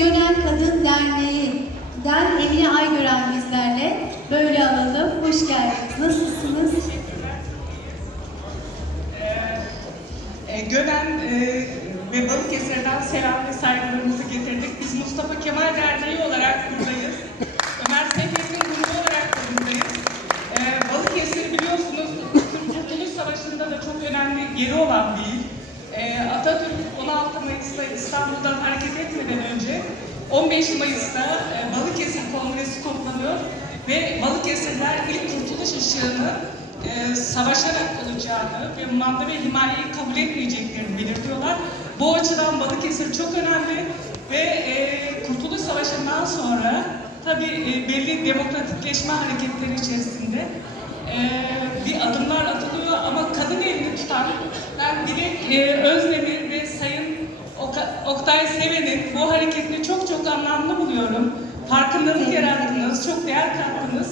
Yönel Kadın Derneği'den Emine Aygören bizlerle. Böyle alalım. Hoş geldiniz. Nasılsınız? E, Gönen e, ve Balıkesir'den selam ve saygılarımızı getirdik. Biz Mustafa Kemal Derneği olarak buradayız. Ömer Seyfettin grubu olarak da buradayız. E, Balıkesir biliyorsunuz Kurtuluş Savaşı'nda da çok önemli yeri olan bir il. E, Atatürk 16 Mayıs'ta İstanbul'dan hareket 15 Mayıs'ta e, Balıkesir Kongresi toplanıyor ve Balıkesirler ilk kurtuluş ışığını e, savaşarak olacağını ve manda ve himayeyi kabul etmeyeceklerini belirtiyorlar. Bu açıdan Balıkesir çok önemli ve e, Kurtuluş Savaşı'ndan sonra tabii e, belli demokratikleşme hareketleri içerisinde e, bir adımlar atılıyor ama kadın elini tutan ben direkt e, Oka- Oktay Seven'in bu hareketini çok çok anlamlı buluyorum. Farkındalık yarattınız, çok değer kattınız.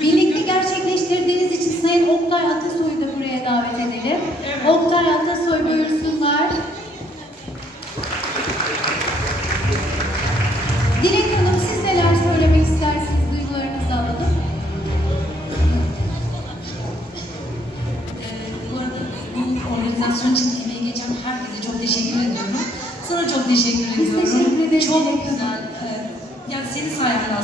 Birlikte gerçekleştirdiğiniz için Sayın Oktay Atasoy'u da buraya davet edelim. Evet. Oktay Atasoy buyursunlar. Dilek Hanım siz neler söylemek istersiniz? Duygularınızı alalım. Ee, bu arada bu organizasyon için emeği geçen herkese çok teşekkür ediyorum. Sana çok teşekkür Biz ediyorum. teşekkür ederiz. Çok güzel. Yani senin sayende aslında